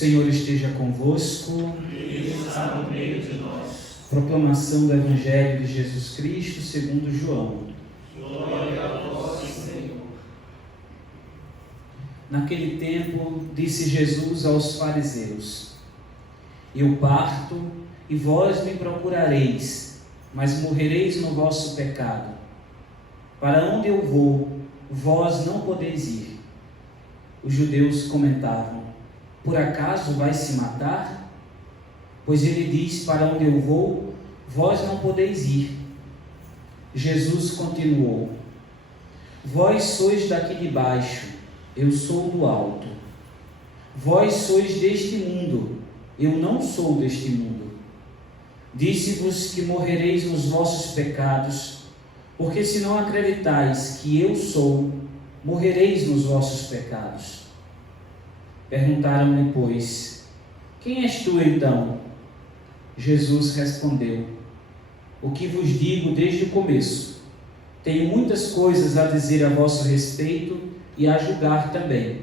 Senhor esteja convosco. Ele está no meio de nós. Proclamação do Evangelho de Jesus Cristo segundo João. Glória a vós, Senhor. Naquele tempo, disse Jesus aos fariseus: Eu parto e vós me procurareis, mas morrereis no vosso pecado. Para onde eu vou, vós não podeis ir. Os judeus comentavam: Por acaso vai se matar? Pois ele diz: Para onde eu vou, vós não podeis ir. Jesus continuou: Vós sois daqui de baixo, eu sou do alto. Vós sois deste mundo, eu não sou deste mundo. Disse-vos que morrereis nos vossos pecados, porque se não acreditais que eu sou, morrereis nos vossos pecados. Perguntaram-lhe, pois: Quem és tu então? Jesus respondeu: O que vos digo desde o começo. Tenho muitas coisas a dizer a vosso respeito e a julgar também.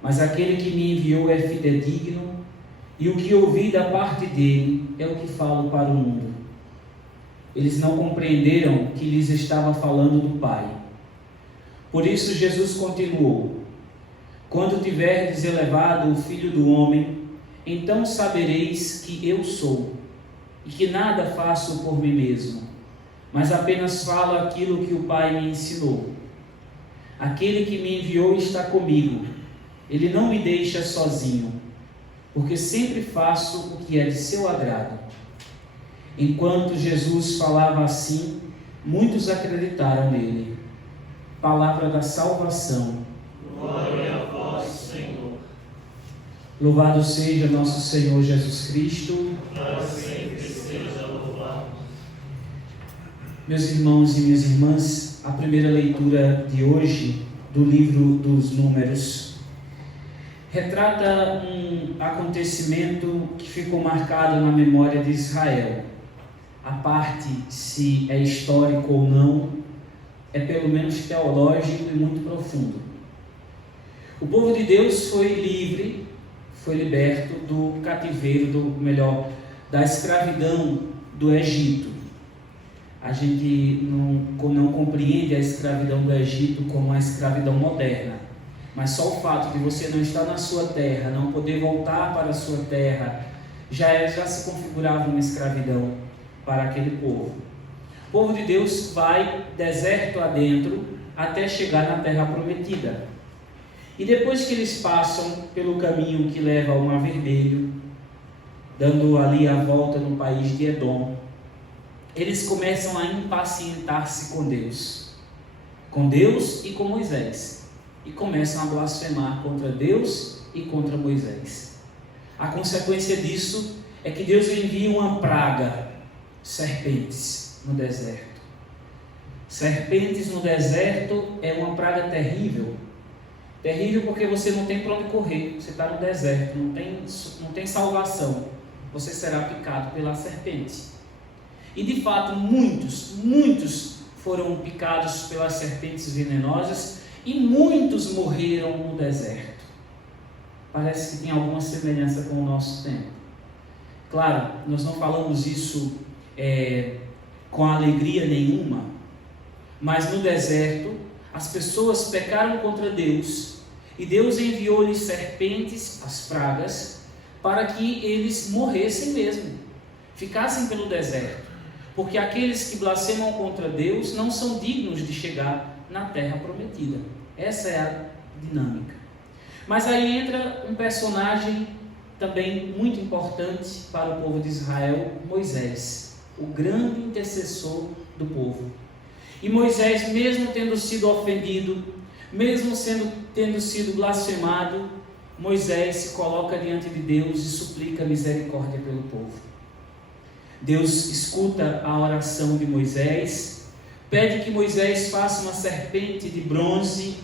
Mas aquele que me enviou é fidedigno, e o que ouvi da parte dele é o que falo para o mundo. Eles não compreenderam que lhes estava falando do Pai. Por isso Jesus continuou: Quando tiverdes elevado o Filho do Homem, então sabereis que eu sou, e que nada faço por mim mesmo, mas apenas falo aquilo que o Pai me ensinou. Aquele que me enviou está comigo, ele não me deixa sozinho, porque sempre faço o que é de seu agrado. Enquanto Jesus falava assim, muitos acreditaram nele. Palavra da salvação. Glória a vós, Senhor. Louvado seja nosso Senhor Jesus Cristo. Para sempre seja louvado. Meus irmãos e minhas irmãs, a primeira leitura de hoje do livro dos Números retrata um acontecimento que ficou marcado na memória de Israel. A parte, se é histórico ou não, é pelo menos teológico e muito profundo. O povo de Deus foi livre, foi liberto do cativeiro, da escravidão do Egito. A gente não compreende a escravidão do Egito como a escravidão moderna, mas só o fato de você não estar na sua terra, não poder voltar para a sua terra, já se configurava uma escravidão para aquele povo. O povo de Deus vai deserto adentro até chegar na terra prometida. E depois que eles passam pelo caminho que leva ao Mar Vermelho, dando ali a volta no país de Edom, eles começam a impacientar-se com Deus e com Moisés, e começam a blasfemar contra Deus e contra Moisés. A consequência disso é que Deus envia uma praga, serpentes no deserto. Serpentes no deserto é uma praga terrível. Terrível porque você não tem para onde correr, você está no deserto, não tem salvação, você será picado pela serpente. E de fato muitos foram picados pelas serpentes venenosas e muitos morreram no deserto. Parece que tem alguma semelhança com o nosso tempo. Claro, nós não falamos isso com alegria nenhuma, mas no deserto as pessoas pecaram contra Deus e Deus enviou-lhes serpentes, as pragas, para que eles morressem mesmo, ficassem pelo deserto, porque aqueles que blasfemam contra Deus não são dignos de chegar na terra prometida. Essa é a dinâmica. Mas aí entra um personagem também muito importante para o povo de Israel, Moisés, o grande intercessor do povo. E Moisés, mesmo tendo sido ofendido, mesmo tendo sido blasfemado, Moisés se coloca diante de Deus e suplica misericórdia pelo povo. Deus escuta a oração de Moisés, pede que Moisés faça uma serpente de bronze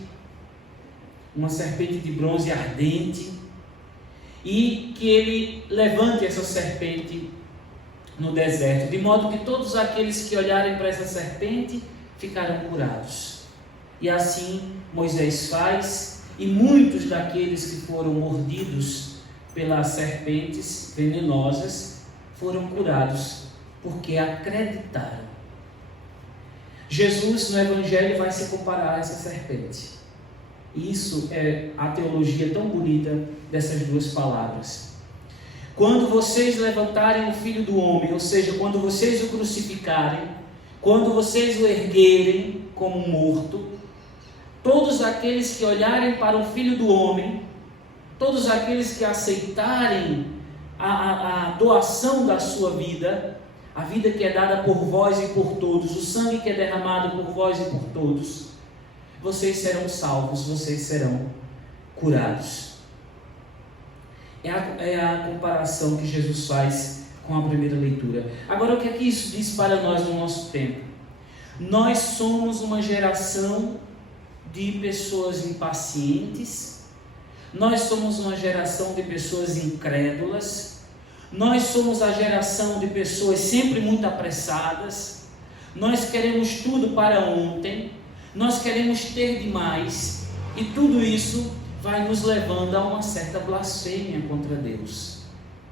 ardente, e que ele levante essa serpente no deserto, de modo que todos aqueles que olharem para essa serpente ficarão curados. E assim Moisés faz, e muitos daqueles que foram mordidos pelas serpentes venenosas foram curados porque acreditaram. Jesus no Evangelho vai se comparar a essa serpente. Isso é a teologia tão bonita dessas duas palavras. Quando vocês levantarem o Filho do Homem, ou seja, quando vocês o crucificarem, quando vocês o erguerem como morto, todos aqueles que olharem para o Filho do Homem, todos aqueles que aceitarem a doação da sua vida, a vida que é dada por vós e por todos, o sangue que é derramado por vós e por todos, vocês serão salvos, vocês serão curados. É a comparação que Jesus faz com a primeira leitura. Agora, o que é que isso diz para nós no nosso tempo? Nós somos uma geração de pessoas impacientes, nós somos uma geração de pessoas incrédulas, nós somos a geração de pessoas sempre muito apressadas, nós queremos tudo para ontem, nós queremos ter demais, e tudo isso vai nos levando a uma certa blasfêmia contra Deus.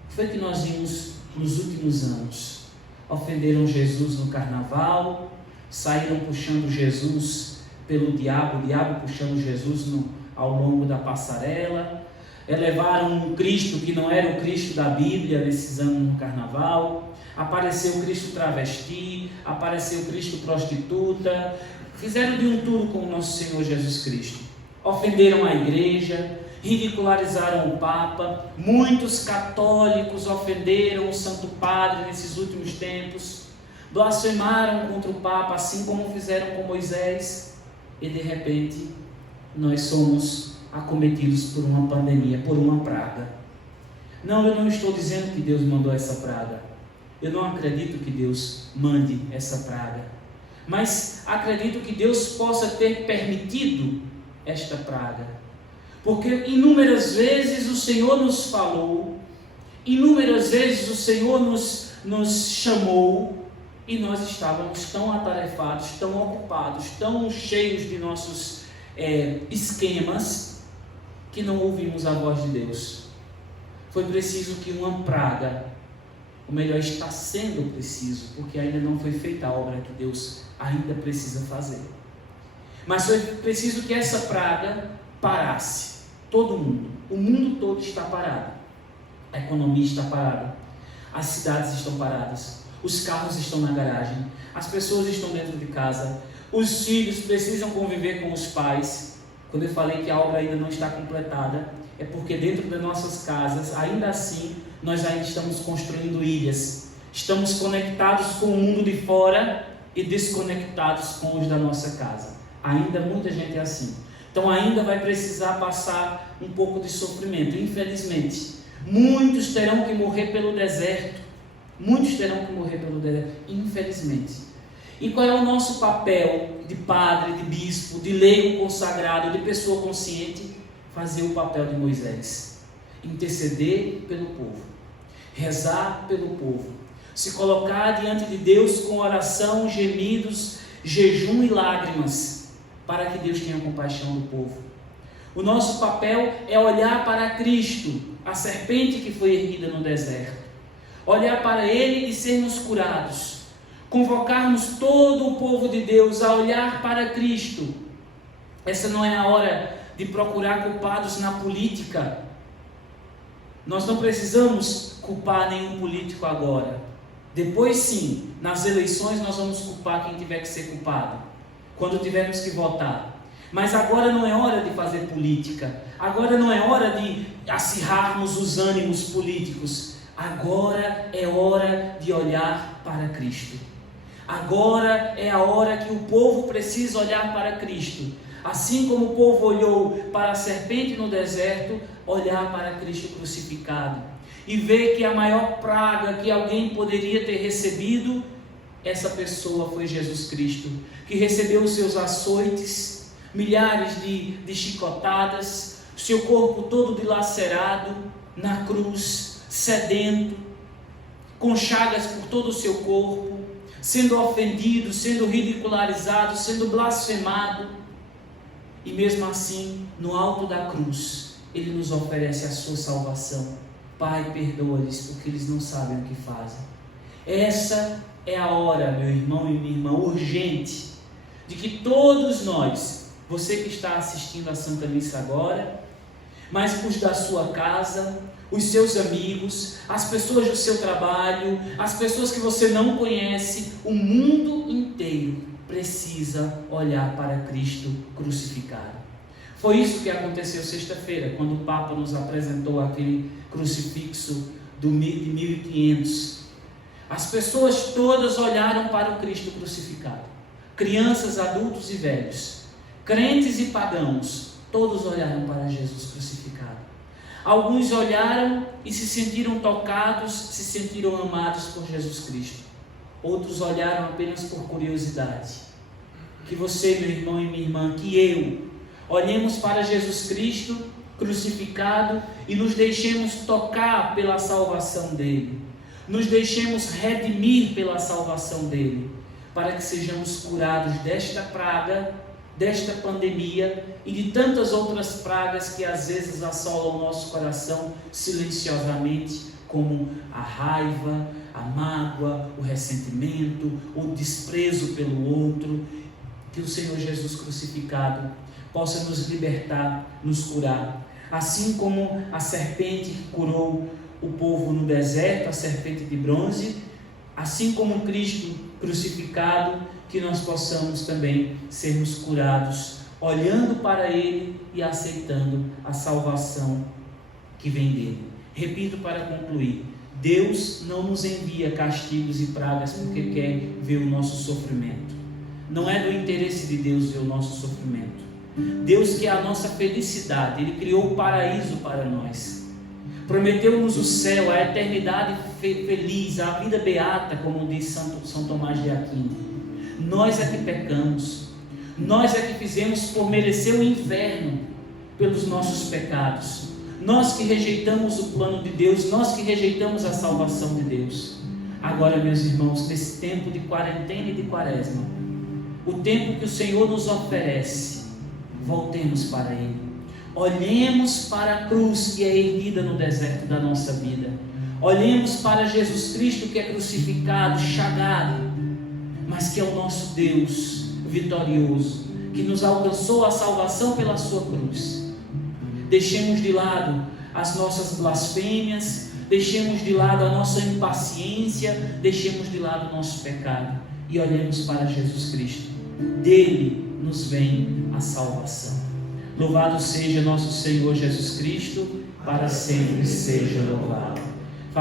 Foi o que nós vimos nos últimos anos. Ofenderam Jesus no carnaval, saíram puxando Jesus pelo diabo, o diabo puxando Jesus ao longo da passarela, levaram um Cristo que não era o Cristo da Bíblia nesses anos no carnaval, apareceu o Cristo travesti, apareceu o Cristo prostituta, fizeram de um tudo com o nosso Senhor Jesus Cristo. Ofenderam a igreja, ridicularizaram o Papa, muitos católicos ofenderam o Santo Padre nesses últimos tempos, blasfemaram contra o Papa, assim como fizeram com Moisés, e de repente nós somos acometidos por uma pandemia, por uma praga. Não, eu não estou dizendo que Deus mandou essa praga, eu não acredito que Deus mande essa praga, mas acredito que Deus possa ter permitido esta praga, porque inúmeras vezes o Senhor nos falou, inúmeras vezes o Senhor nos chamou, e nós estávamos tão atarefados, tão ocupados, tão cheios de nossos esquemas, que não ouvimos a voz de Deus. Foi preciso que uma praga, ou melhor, está sendo preciso, porque ainda não foi feita a obra que Deus ainda precisa fazer. Mas foi preciso que essa praga parasse. Todo mundo, o mundo todo está parado. A economia está parada, as cidades estão paradas, os carros estão na garagem, as pessoas estão dentro de casa, os filhos precisam conviver com os pais. Quando eu falei que a obra ainda não está completada, é porque dentro das nossas casas, ainda assim, nós ainda estamos construindo ilhas, estamos conectados com o mundo de fora e desconectados com os da nossa casa. Ainda muita gente é assim. Então ainda vai precisar passar um pouco de sofrimento, infelizmente. Muitos terão que morrer pelo deserto. Muitos terão que morrer pelo deserto, infelizmente. E qual é o nosso papel de padre, de bispo, de leigo consagrado, de pessoa consciente? Fazer o papel de Moisés. Interceder pelo povo. Rezar pelo povo. Se colocar diante de Deus com oração, gemidos, jejum e lágrimas, para que Deus tenha compaixão do povo. O nosso papel é olhar para Cristo, a serpente que foi erguida no deserto. Olhar para Ele e sermos curados. Convocarmos todo o povo de Deus a olhar para Cristo. Essa não é a hora de procurar culpados na política. Nós não precisamos culpar nenhum político agora. Depois sim, nas eleições nós vamos culpar quem tiver que ser culpado, quando tivermos que votar. Mas agora não é hora de fazer política, agora não é hora de acirrarmos os ânimos políticos, agora é hora de olhar para Cristo. Agora é a hora que o povo precisa olhar para Cristo. Assim como o povo olhou para a serpente no deserto, olhar para Cristo crucificado e ver que a maior praga que alguém poderia ter recebido, essa pessoa foi Jesus Cristo, que recebeu os seus açoites, milhares de chicotadas, seu corpo todo dilacerado na cruz, sedento, com chagas por todo o seu corpo, sendo ofendido, sendo ridicularizado, sendo blasfemado, e mesmo assim, no alto da cruz, Ele nos oferece a sua salvação. Pai, perdoa-lhes, porque eles não sabem o que fazem. Essa é a hora, meu irmão e minha irmã, urgente, de que todos nós, você que está assistindo a Santa Missa agora, mas os da sua casa, os seus amigos, as pessoas do seu trabalho, as pessoas que você não conhece, o mundo inteiro precisa olhar para Cristo crucificado. Foi isso que aconteceu sexta-feira, quando o Papa nos apresentou aquele crucifixo de 1500. As pessoas todas olharam para o Cristo crucificado. Crianças, adultos e velhos, crentes e pagãos, todos olharam para Jesus crucificado. Alguns olharam e se sentiram tocados, se sentiram amados por Jesus Cristo. Outros olharam apenas por curiosidade. Que você, meu irmão e minha irmã, que eu, olhemos para Jesus Cristo crucificado e nos deixemos tocar pela salvação dele. Nos deixemos redimir pela salvação dele, para que sejamos curados desta praga, desta pandemia e de tantas outras pragas que às vezes assolam o nosso coração silenciosamente, como a raiva, a mágoa, o ressentimento, o desprezo pelo outro. Que o Senhor Jesus crucificado possa nos libertar, nos curar. Assim como a serpente que curou o povo no deserto, a serpente de bronze, assim como Cristo crucificado, que nós possamos também sermos curados, olhando para Ele e aceitando a salvação que vem dele. Repito para concluir: Deus não nos envia castigos e pragas porque quer ver o nosso sofrimento. Não é do interesse de Deus ver o nosso sofrimento. Deus quer a nossa felicidade. Ele criou o paraíso para nós. Prometeu-nos o céu, a eternidade feliz, a vida beata, como diz São Tomás de Aquino. Nós é que pecamos. Nós é que fizemos por merecer o inferno pelos nossos pecados. Nós que rejeitamos o plano de Deus, nós que rejeitamos a salvação de Deus. Agora, meus irmãos, nesse tempo de quarentena e de quaresma, o tempo que o Senhor nos oferece, voltemos para Ele. Olhemos para a cruz que é erguida no deserto da nossa vida. Olhemos para Jesus Cristo que é crucificado, chagado, mas que é o nosso Deus vitorioso, que nos alcançou a salvação pela sua cruz. Deixemos de lado as nossas blasfêmias, deixemos de lado a nossa impaciência, deixemos de lado o nosso pecado e olhemos para Jesus Cristo. Dele nos vem a salvação. Louvado seja nosso Senhor Jesus Cristo, para sempre seja louvado.